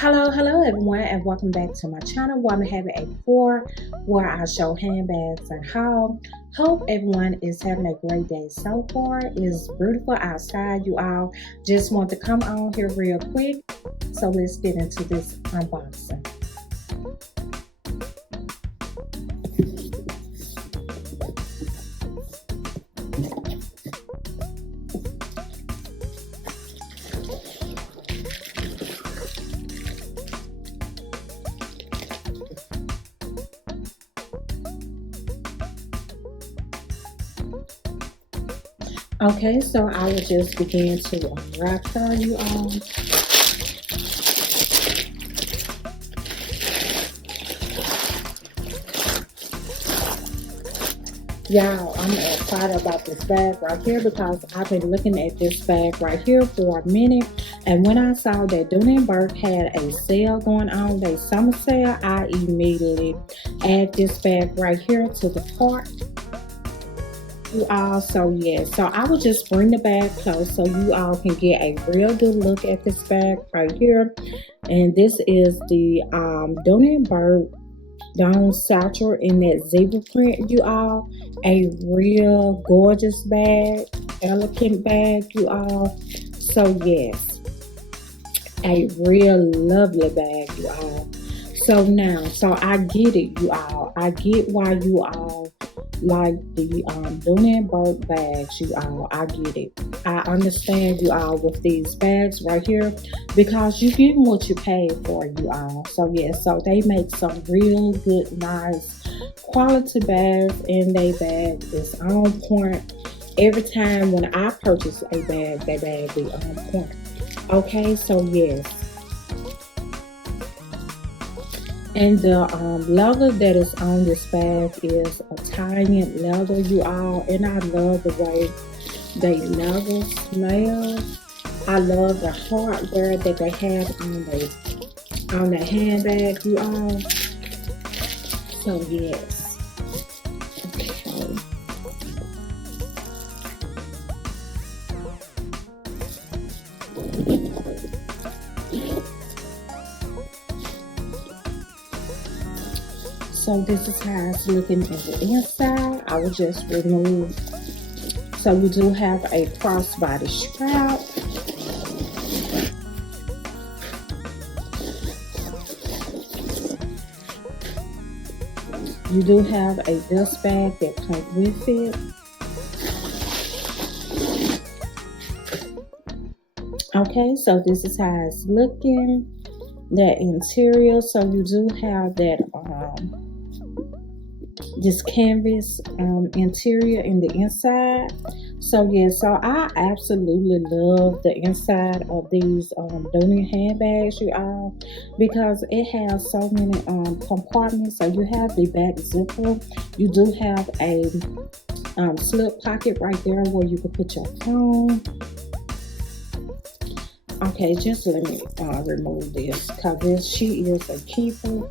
Hello everyone, and welcome back to my channel where I'm having a pour where I show handbags and haul. Hope everyone is having a great day so far. It's beautiful outside, you all. Just want to come on here real quick. So let's get into this unboxing. Okay, so I will just begin to unwrap her, you all. Y'all, I'm excited about this bag right here because I've been looking at this bag right here for a minute. And when I saw that Dooney Bourke had a sale going on, their summer sale, I immediately add this bag right here to the cart. You all, so yes, so I will just bring the bag close so you all can get a real good look at this bag right here. And this is the Dooney Bourke down Satchel in that zebra print, you all. A real gorgeous bag, elegant bag, you all. So yes, a real lovely bag, you all. So now, so I get it, you all. I get why you all like the Dooney Bourke bags, you all. I get it. I understand, you all, with these bags right here because you get what you pay for, you all. So yeah, so they make some real good, nice quality bags, and they bag is on point. Every time when I purchase a bag, they bag be on point. Okay, so yes. And the leather that is on this bag is Italian leather, you all. And I love the way they leather smells. I love the hardware that they have on the handbag, you all. So yes. Okay. So this is how it's looking in the inside. I will just remove. So you do have a crossbody strap. You do have a dust bag that comes with it. Okay, so this is how it's looking. That interior, so you do have that this canvas interior in the inside. So yeah, so I absolutely love the inside of these Dooney handbags, you all, because it has so many compartments. So you have the back zipper, you do have a slip pocket right there where you can put your phone. Okay, just let me remove this because she is a keeper.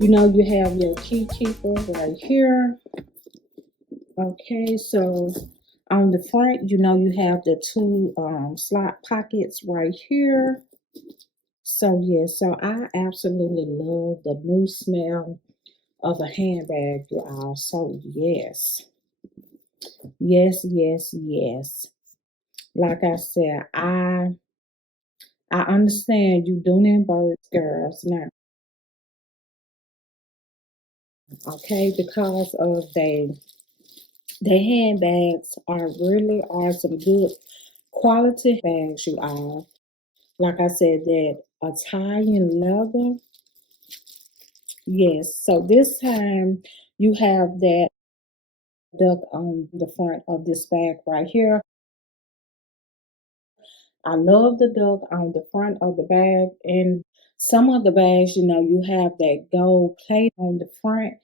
You know, you have your key keeper right here. Okay, so on the front, you know, you have the two slot pockets right here. So yeah, so I absolutely love the new smell of a handbag, you all. So yes, yes. Like I said, I understand you Dooney Bourke girls now. Okay, because of they handbags are some good quality bags, you all. Like I said, that Italian leather. Yes. So this time you have that duck on the front of this bag right here. I love the duck on the front of the bag, and some of the bags, you know, you have that gold plate on the front,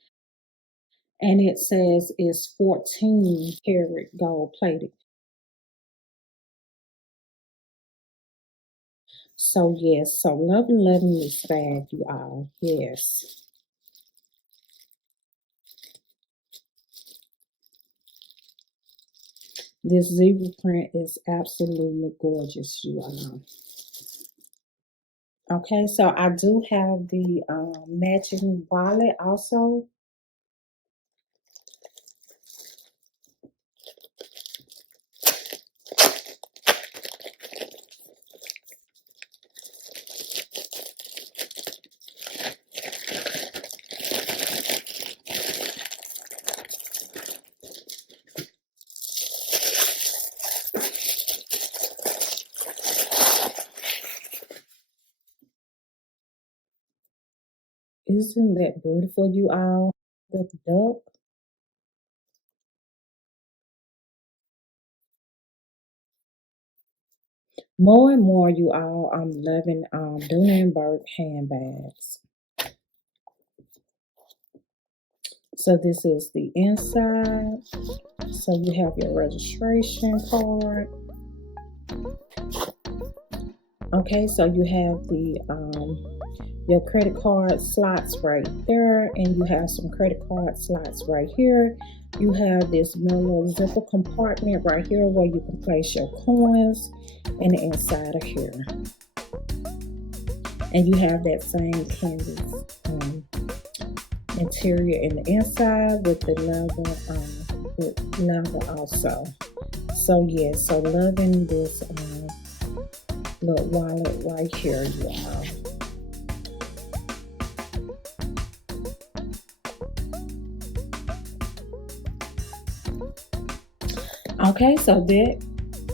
and it says it's 14 karat gold plated. So yes, so loving this bag, you all. Yes. This zebra print is absolutely gorgeous, you all. Okay, so I do have the matching wallet also. Isn't that beautiful, you all? The duck. More and more, you all, I'm loving Dooney and Bourke handbags. So this is the inside. So you have your registration card. Okay, so you have the your credit card slots right there, and you have some credit card slots right here. You have this little zipper compartment right here where you can place your coins, and the inside of here. And you have that same canvas interior in the inside with the leather also. So yes, so loving this little wallet right here, y'all. Okay, so that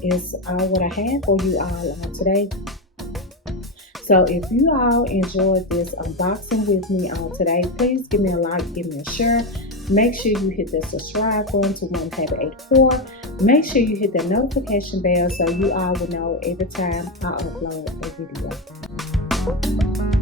is all what I have for you all today. So if you all enjoyed this unboxing with me on today, please give me a like, give me a share. Make sure you hit the subscribe button to 184. Make sure you hit the notification bell so you all will know every time I upload a video.